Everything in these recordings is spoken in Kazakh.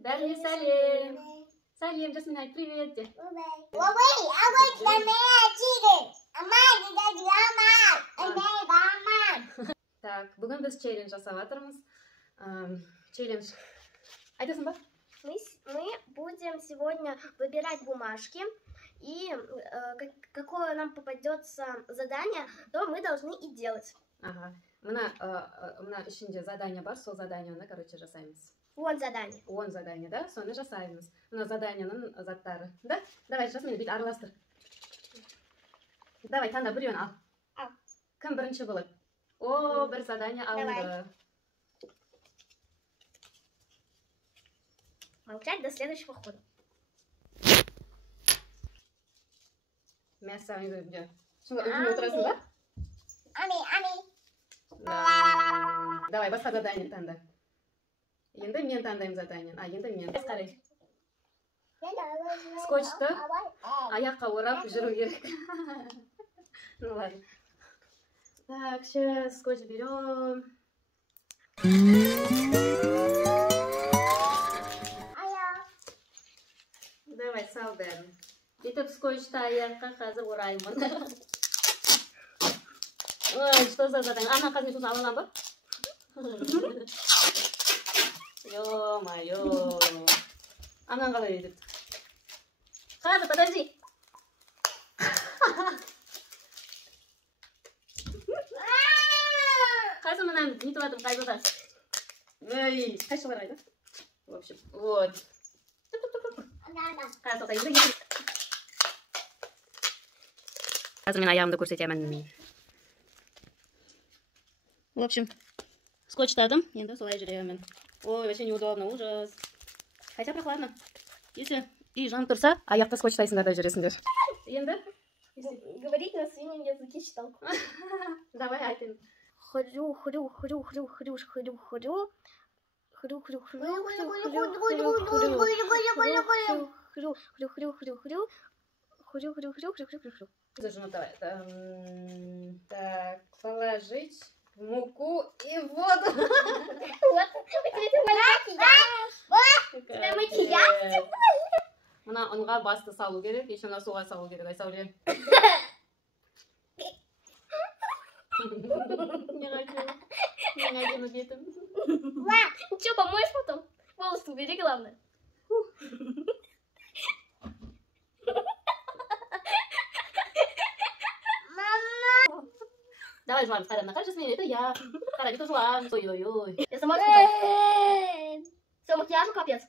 Бәріне сәлем. Сәлем, Жасмин, айт привет де. Так, бүгін біз челлендж жасап жатырмыз. Челлендж. Айтасың ба? Мы будем сегодня выбирать бумажки, и какое нам попадется задание, то мы должны и делать. Ага. Мына ішінде задание бар, сол заданиені, короче, жасаймыз. Вон задание. Вон задание, да? Соны жасаймыз. Мына заданиенің заттары. Да? Давай, Жасмин, бүйт араластыр. Давай, таңда біреуін ал. Ал. Кім бірінші болады? О, бір задание алынды. Молчать до следующего хода. Мәссаған үйде. Сонда үйде отырасың ба? Давай, басқа задание таңда. Енді мен таңдаймын задание. Енді мен. Қарай. Скотчты аяққа орап жүру керек. Ну ладно. Так, сейчас скотч берем. Давай, сал бәрін. Бүйтіп скотчты аяққа қазір ораймын. Ой, что за задание? Ана қазір сосын алынған ба? Ё-моё. Анан қалай едіп? Қазір, подожди. Қазір мұнан нетіп атым қайдыға. Ой, қайшы барайды? В общем, вот. Қазір қайды кетіп. Қазір мен аяғымды көрсетемін. В общем, скотчтадым, енді солай жүремін. Ой, вообще неудобно, ужас. Хотя прохладно. Если и жанып тұрса, аяқта скотчтайсыңдар да жүресіңдер. Енді? Говорить на своем языке читалку. Давай, айтын. Хрю, хрю, хрю, хрю, хрю, хрю, хрю. Хрю, хрю, хрю, хрю, хрю. Зажимай. Так, положить в муку и воду. Вот, это макияж. Тебя макияж? Мына ұнға басты салу керек, еще мына суға салу керек, ай Сауле. Мен әдемі бетім. Че, помоешь потом? Волосы убери, главное. Давай жуамыз, қарай, мына Жасмин, это я. Қарай, это жуамыз, ой-ой-ой. Я сама испугалась. Все, макияжу капец.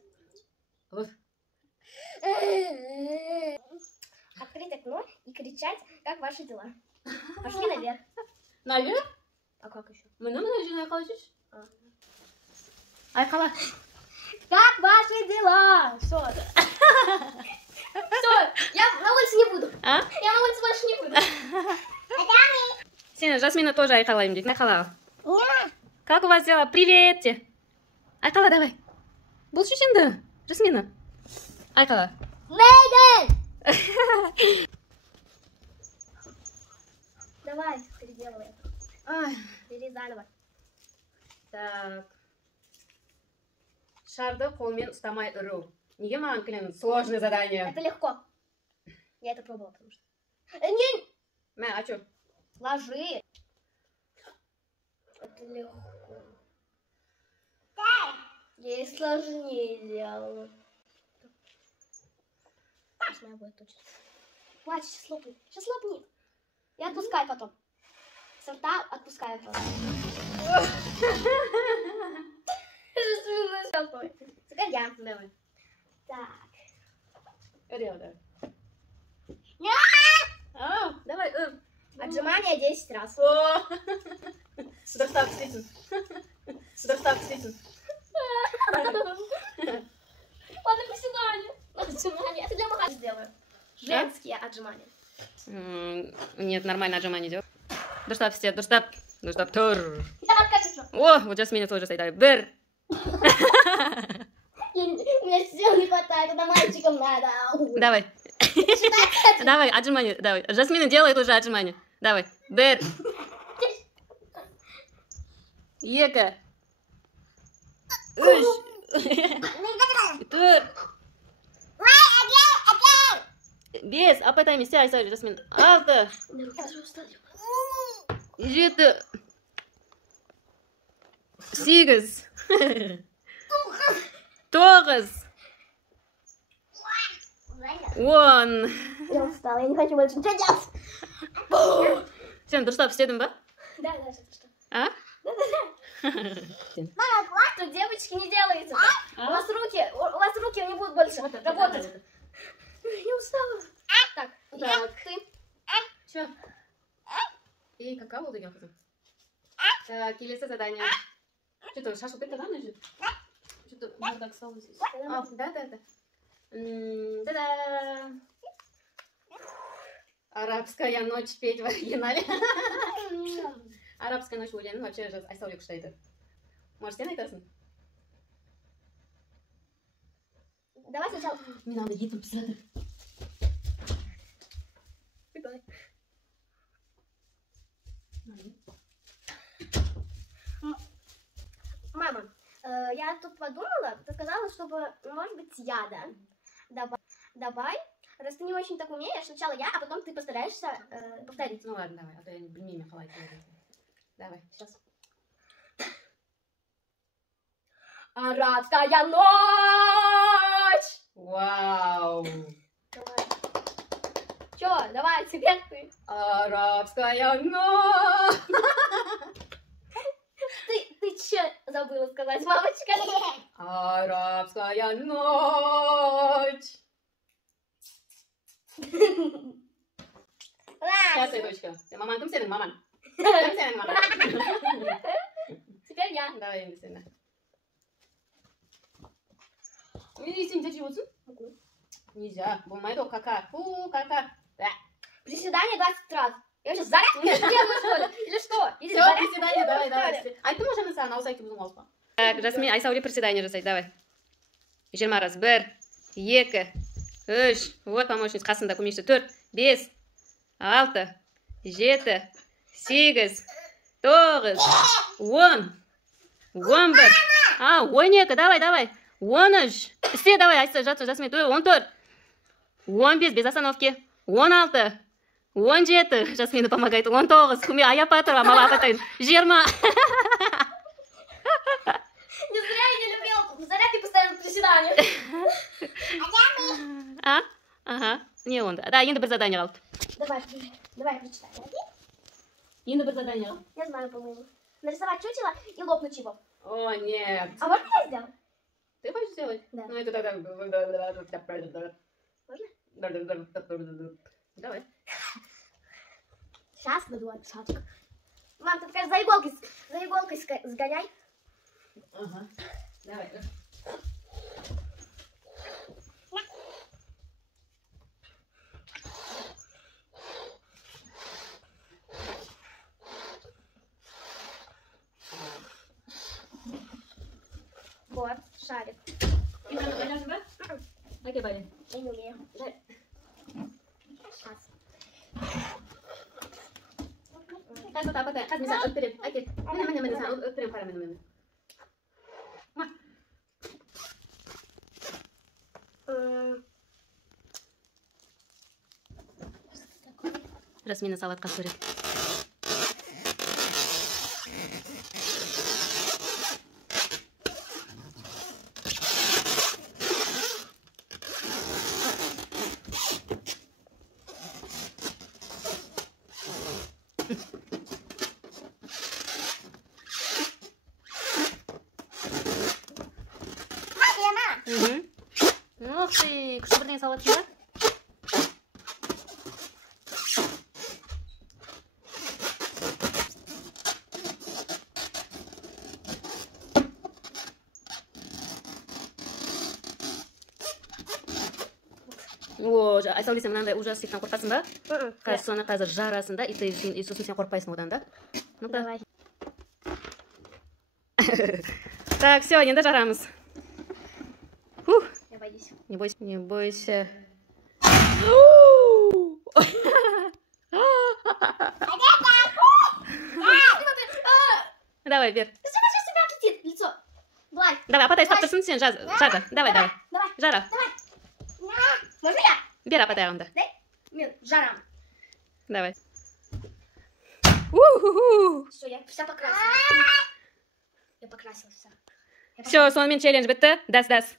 Открыть окно и кричать, как ваши дела. Пошли наверх. Наверх? А как еще? Мына жеріне айқала жүрші. Айқала. Как ваши дела? Все. Все, я на улице не буду. А? Я на улице больше не буду. Сені Жасмина тоже айқалайым дейді. Айқала. Как у вас дела? Привет. Айқала, давай. Бұл шешенді. Жасмина. Айқала. Мейден! Давай, переделывай. Бери заново. Так. Шарды қолмен ұстамай ұру. Неге маған кілем? Сложное задание. Это легко. Я это пробовала, потому что... Не! Мә, а чё? Ложи. Это легко. Я и сложнее делала. Сейчас моя будет точно. Хватит, сейчас лопнет. Сейчас лопнет. И отпускай потом. С рта отпускай потом. Теперь я. Давай. Так. Орел, давай. А, Давай. отжимания 10 раз. О! Судостав свитин. Судостав свитин. Ладно, приседания. Отжимания. Это для мага сделаю. Женские отжимания. Нет, нормально отжимание делать. Дұрыстап істе, дұрыстап. Дұрыстап тұр. Как еще? О, вот сейчас меня тоже стоит. Бір. Мне сил не хватает, это мальчикам надо. Давай. Давай, отжимание. Давай. Жасмина делает уже отжимание. Давай. Бір. Екі. Үш. 4. 5. Апай емес, Айсәуле, Жасмин. 6. 7. 8. 9. 10. Я устала, я не хочу больше ничего делать. Сен, дұрыстап істедің ба? Да, что. А? Мама, что девочки не делается. У вас руки не будут больше работать. Я устала. Так, ты. Все. И какао болды екен қызым. Так, келесі задание. Что-то шашу кетті ма ана жер? Что-то бардак стол здесь. Да. Та-да! Арабская ночь петь в оригинале. Арабская ночь өлеңін вообще Айсәуле күштейді. Может, сен айтасың? Давай сначала. Мен анда етім пісірді. Мама, я тут подумала, ты сказала, чтобы, может быть, я, да? Давай. Раз ты не очень так умеешь, сначала я, а потом ты постараешься повторить. Ну ладно, давай, а то я не білмеймін қалай айтуды. Давай, сейчас. Арабская ночь! Вау! Давай. Чё, давай, теперь ты. Арабская ночь! Ты чё забыла сказать, мамочка? Арабская ночь! Сейчас, дочка. Маман, кім сенің маман? Кім сенің маман? Теперь я. Давай, енді сені. И сен не жеп отырсың? Нельзя. Болмайды ол кака. Кака. Приседание 20 раз. Я сейчас зарядку сделаю, что ли? Или что? Или Все, приседание, давай. Айттым ғой жаңа саған, ауыз айтып бұзың ауызға. Так, Жасмин, Айсәуле приседание жасайды, давай. 20 раз. 1, 2, 3. Вот помощница қасында көмекші. 4, 5, 6, 7, 8, 9, 10, 11. 12, давай. 13. Істе, давай, Жасмин, 14. 15, без остановки. 16. 17. Жасмина помогает. 19. Куме, а я потом, мама потом. 20. Не зря я не любила. Зря ты постоянно приседания. Ага. Не он. Да, енді бір задание қалды. Давай прочитай. Енді бір задание қалды. Я знаю, по-моему. Нарисовать чучело и лопнуть его. О, нет. А можно я сделаю? Ты хочешь сделать? Да. Ну, это тогда... Можно? Давай. Сейчас надуваю шапку. Мам, ты такая за иголкой сгоняй. Ага. Давай. Вот, шарик. Окей, Барин. Я не умею. Сейчас. Қазір мен өтпірем. Әкет. Міне, саған өтпірем, қара мені. Жасмина салатқа сөрек. Ух ты, күшті бірден салатсың ба? О, Айсәуле, сен мынандай ужас еттен қорқасың ба? Соны қазір жарасың да, и сосын сен қорқпайсың одан да. Давай. Так, все, енді жарамыз. Я боюсь. Не бойся. Давай, Вер. Ты что себя отлетит лицо? Давай. Давай, апатай, стоп тұрсын, сен жады. Давай. Жара. Можно я? Бер апатай ағында. Мен жарам. Давай. У-ху-ху. Все, я вся покрасила. Я покрасила вся. Все, сонымен челлендж бітті. Дас.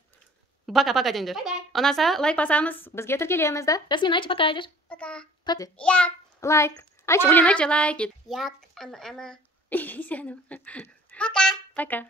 Пока-пока деңдер. Бай-бай. Ұнаса, лайк басамыз, бізге тіркелеміз, да? Жасмин, айтшы пока дер. Пока. Пока. Як. Лайк. Айтшы, Улин, айтшы лайк ет. Як. Ама. Сенім. Пока. Пока.